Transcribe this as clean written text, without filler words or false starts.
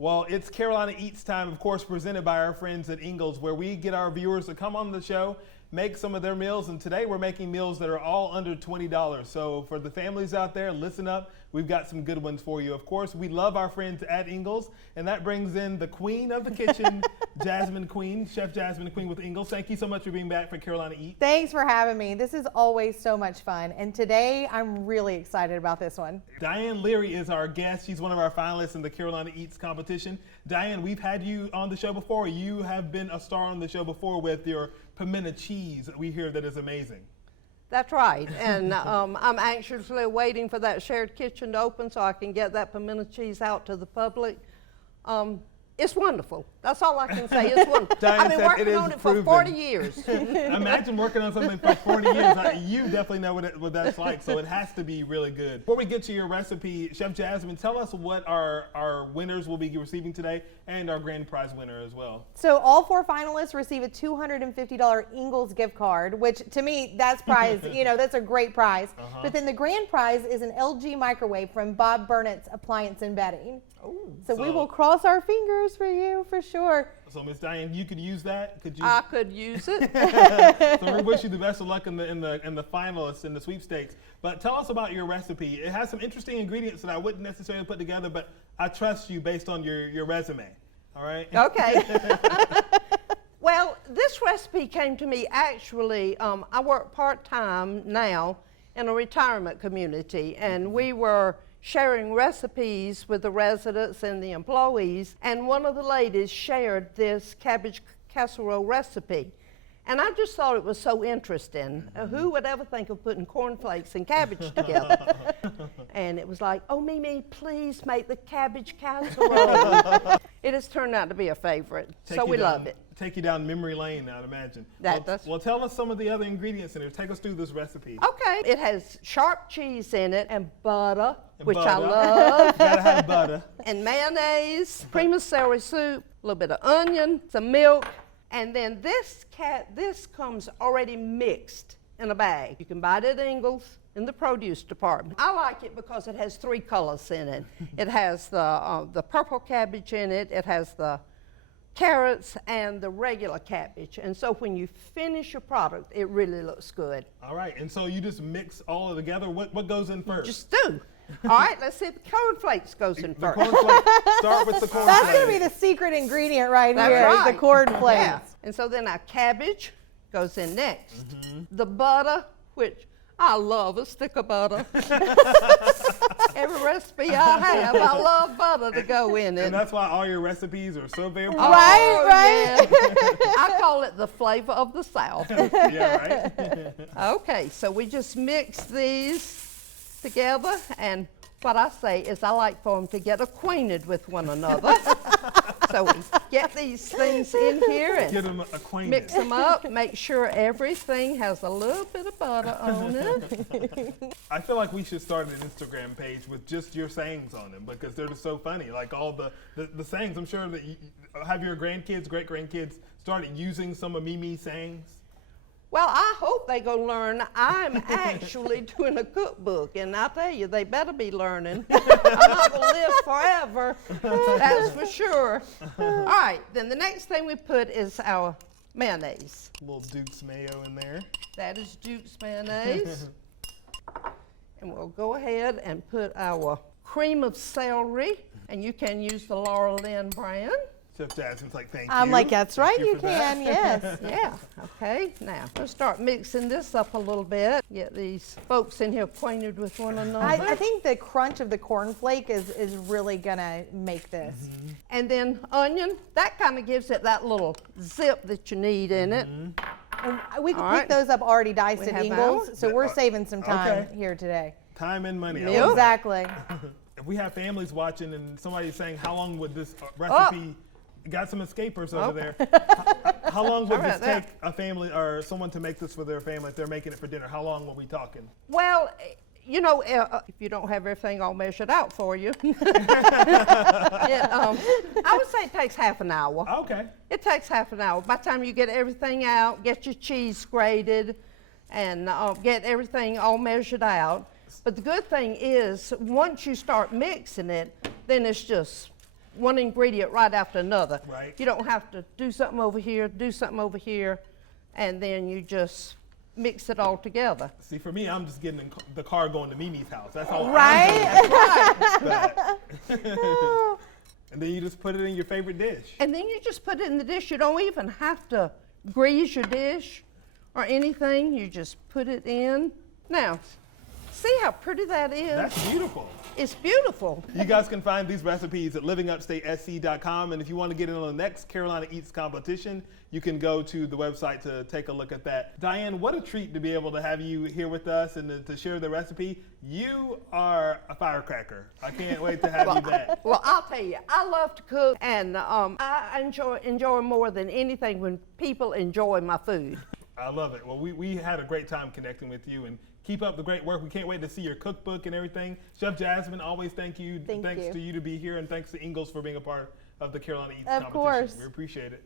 Well, it's Carolina Eats time, of course, presented by our friends at Ingles, where we get our viewers to come on the show, make some of their meals, and today we're making meals that are all under $20. So for the families out there, listen up. We've got some good ones for you. Of course, we love our friends at Ingles, and that brings in the queen of the kitchen, Jasmine Queen, Chef Jasmine Queen with Ingles. Thank you so much for being back for Carolina Eats. Thanks for having me. This is always so much fun, and today I'm really excited about this one. Diane Leary is our guest. She's one of our finalists in the Carolina Eats competition. Diane, we've had you on the show before. You have been a star on the show before with your pimento cheese that we hear that is amazing. That's right, and I'm anxiously waiting for that shared kitchen to open so I can get that pimento cheese out to the public. It's wonderful. That's all I can say. It's wonderful. I've been working on it for 40 years. Imagine working on something for 40 years. You definitely know what that's like, so it has to be really good. Before we get to your recipe, Chef Jasmine, tell us what our winners will be receiving today and our grand prize winner as well. So all 4 finalists receive a $250 Ingles gift card, which to me, that's prize, that's a great prize. But then the grand prize is an LG microwave from Bob Burnett's Appliance and Bedding. So we will cross our fingers for you for sure. So Miss Diane, you could use that? Could you? I could use it. So we wish you the best of luck in the finalists in the sweepstakes. But tell us about your recipe. It has some interesting ingredients that I wouldn't necessarily put together, but I trust you based on your resume. All right? Okay. Well, this recipe came to me actually, I work part-time now in a retirement community, and we were sharing recipes with the residents and the employees, and one of the ladies shared this cabbage casserole recipe. And I just thought it was so interesting. Who would ever think of putting cornflakes and cabbage together? And it was like, oh, Mimi, please make the cabbage casserole. It has turned out to be a favorite, so we love it. Take you down memory lane, I'd imagine. Well, tell us some of the other ingredients in it. Take us through this recipe. Okay. It has sharp cheese in it and butter, which I love. Gotta have butter. And mayonnaise, cream of celery soup, a little bit of onion, some milk, and then this comes already mixed in a bag. You can buy it at Ingles in the produce department. I like it because it has 3 colors in it. It has the purple cabbage in it, it has the carrots, and the regular cabbage. And so when you finish your product, it really looks good. All right, and so you just mix all of it together. What goes in first? Just do. All right, let's see if the cornflakes goes in first. Start with the cornflakes. That's going to be the secret ingredient right here, right. The cornflakes. Yeah. And so then our cabbage goes in next. The butter, which I love a stick of butter. Every recipe I have, I love butter to go in it. And that's why all your recipes are so very popular. Right. Yeah. I call it the flavor of the South. Yeah, right? Okay, so we just mix these together, and what I say is I like for them to get acquainted with one another. So we get these things in here and get them acquainted. Mix them up, make sure everything has a little bit of butter on it. I feel like we should start an Instagram page with just your sayings on them because they're just so funny. Like all the sayings, I'm sure that you have your grandkids, great-grandkids started using some of Mimi's sayings. Well, I hope they go learn. I'm actually doing a cookbook, and I tell you, they better be learning. I'm not going to live forever, that's for sure. All right, then the next thing we put is our mayonnaise. A little Duke's mayo in there. That is Duke's mayonnaise. And we'll go ahead and put our cream of celery, and you can use the Laura Lynn brand. Chef Jasmine's like, thank you. I'm like, that's right, you can, yes. Yeah, okay. Now, we'll start mixing this up a little bit. Get these folks in here acquainted with one another. I think the crunch of the cornflake is really gonna make this. And then onion, that kind of gives it that little zip that you need in it. And we can pick those up already diced at Ingles, ours? so we're saving some time here today. Time and money. Exactly. If we have families watching and somebody's saying, how long would this recipe... Got some escapers over there. How long would this take a family or someone to make this for their family if they're making it for dinner? How long are we talking? Well, you know, if you don't have everything all measured out for you, I would say it takes half an hour. Okay. It takes half an hour. By the time you get everything out, get your cheese grated, and get everything all measured out. But the good thing is, once you start mixing it, then it's just one ingredient right after another. Right. You don't have to do something over here, do something over here, and then you just mix it all together. See, for me, I'm just getting in the car going to Mimi's house. That's all. Right? And then you just put it in your favorite dish. And then you just put it in the dish. You don't even have to grease your dish or anything. You just put it in. Now, see how pretty that is? That's beautiful. It's beautiful. You guys can find these recipes at livingupstatesc.com, and if you want to get in on the next Carolina Eats competition, you can go to the website to take a look at that. Diane, what a treat to be able to have you here with us and to share the recipe. You are a firecracker. I can't wait to have you back. Well, I'll tell you, I love to cook, and I enjoy more than anything when people enjoy my food. I love it. Well, we had a great time connecting with you, and keep up the great work. We can't wait to see your cookbook and everything. Chef Jasmine, always thanks Thank to you. you to be here, and thanks to Ingles for being a part of the Carolina Eats Of competition. course. We appreciate it.